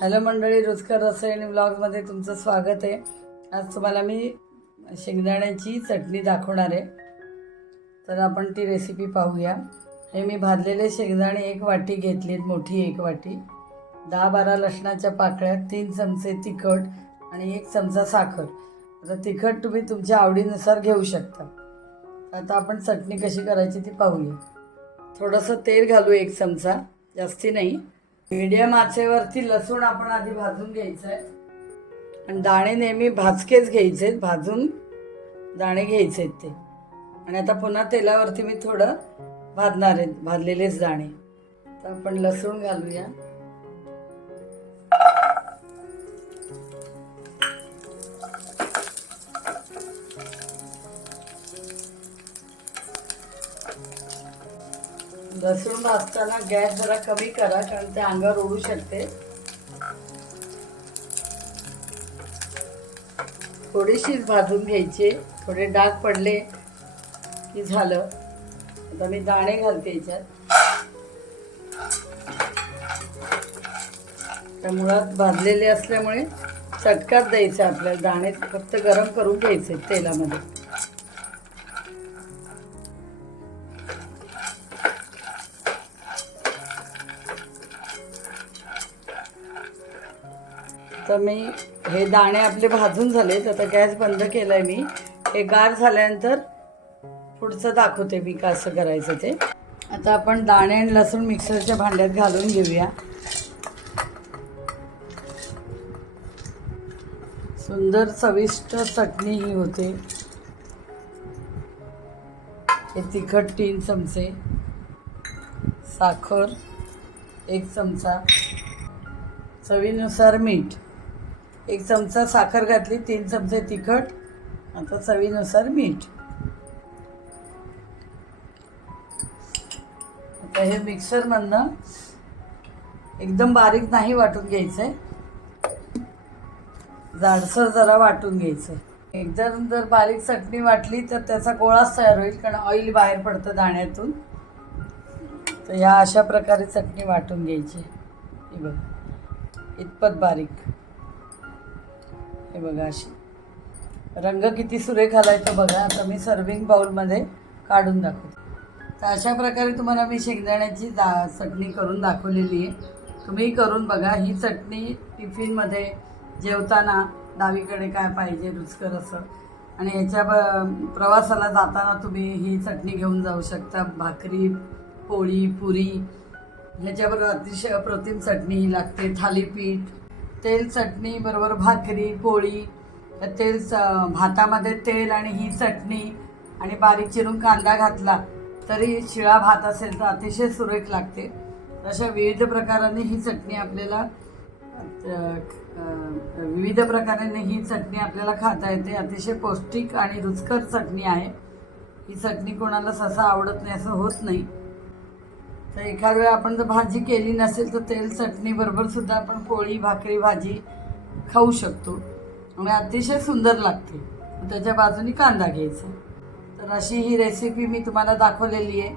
Hello मंडळी रुचकर रसायन ब्लॉगमध्ये तुमचं स्वागत आहे. आज तुम्हाला मी शेंगदाण्याची चटणी दाखवणार आहे. तर आपण ती रेसिपी पाहूया. हे मी भाजलेले शेंगदाणे एक वाटी घेतलीत मोठी एक वाटी. दहा बारा लसणाच्या पाकळ्या तीन चमचे तिखट आणि एक चमचा साखर. आता तिखट तुम्ही तुमच्या आवडीनुसार घेऊ शकता. आता आपण चटणी कशी करायची ती पाहूया. थोडंसं तेल घालू एक चमचा जास्ती नाही. मीडियम आचेवरती लसूण आपण आधी भाजून घ्यायचं आहे आणि दाणे नेहमी भाजकेच घ्यायचे आहेत भाजून दाणे घ्यायचे आहेत ते. आणि आता पुन्हा तेलावरती मी थोडं भाजणार आहेत भाजलेलेच दाणे. तर आपण लसूण घालूया. घसरून भाजताना गॅस जरा कमी करा कारण ते अंगावर उडू शकते. थोडीशीच भाजून घ्यायची. थोडे डाग पडले की झालं. आता मी दाणे घालते याच्यात. त्या मुळात भाजलेले असल्यामुळे चटकाच द्यायचं आपल्याला. दाणे फक्त गरम करून घ्यायचे तेलामध्ये. तर मी हे दाणे आपले भाजून झालेत आता गॅस बंद केलाय मी. हे गार झाल्यानंतर पुढचं दाखवते मी कसं करायचं ते. आता आपण दाणे आणि लसूण मिक्सरच्या भांड्यात घालून घेऊया. सुंदर चविष्ट चटणी ही होते. हे तिखट तीन चमचे. साखर एक चमचा. चवीनुसार मीठ. एक चमचा साखर घातली तीन चमचे तिखट आता चवीनुसार मीठ. आता हे मिक्सरमधनं एकदम बारीक नाही वाटून घ्यायचं आहे जाडसर जरा वाटून घ्यायचं आहे एकदम जर बारीक चटणी वाटली तर त्याचा गोळाच तयार होईल कारण ऑइल बाहेर पडतं दाण्यातून. तर ह्या अशा प्रकारे चटणी वाटून घ्यायची. ही बघा इतपत बारीक. हे बघा अशी. रंग किती सुरेख घालायचं बघा. आता मी सर्विंग बाउलमध्ये काढून दाखवते. तर अशा प्रकारे तुम्हाला मी शेंगदाण्याची दा चटणी करून दाखवलेली आहे. तुम्ही करून बघा. ही चटणी टिफिनमध्ये जेवताना डावीकडे काय पाहिजे रुचकर असं. आणि याच्या ब प्रवासाला जाताना तुम्ही ही चटणी घेऊन जाऊ शकता. भाकरी पोळी पुरी. ह्याच्याबरोबर अतिशय अप्रतिम चटणी ही लागते. थालीपीठ तेल चटणी बरोबर भाकरी पोळी तेल च- भातामध्ये तेल आणि ही चटणी आणि बारीक चिरून कांदा घातला तरी शिळा भात असेल तर अतिशय सुरेख लागते. अशा विविध प्रकाराने ही चटणी आपल्याला विविध प्रकाराने ही चटणी आपल्याला खाता येते. अतिशय पौष्टिक आणि रुचकर चटणी आहे. ही चटणी कोणाला सहसा आवडत नाही असं होत नाही. तर एखाद वेळा आपण जर भाजी केली नसेल तर तेल चटणीबरोबर सुद्धा आपण पोळी भाकरी भाजी खाऊ शकतो. आणि अतिशय सुंदर लागते. त्याच्या बाजूनी कांदा घ्यायचा. तर अशी ही रेसिपी मी तुम्हाला दाखवलेली आहे.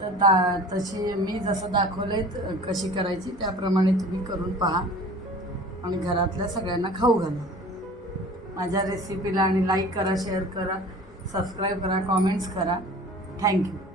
तर दा तशी मी जसं दाखवले कशी करायची त्याप्रमाणे तुम्ही करून पहा. आणि घरातल्या सगळ्यांना खाऊ घाला. माझ्या रेसिपीला आणि लाईक करा शेअर करा सबस्क्राईब करा कॉमेंट्स करा. थँक्यू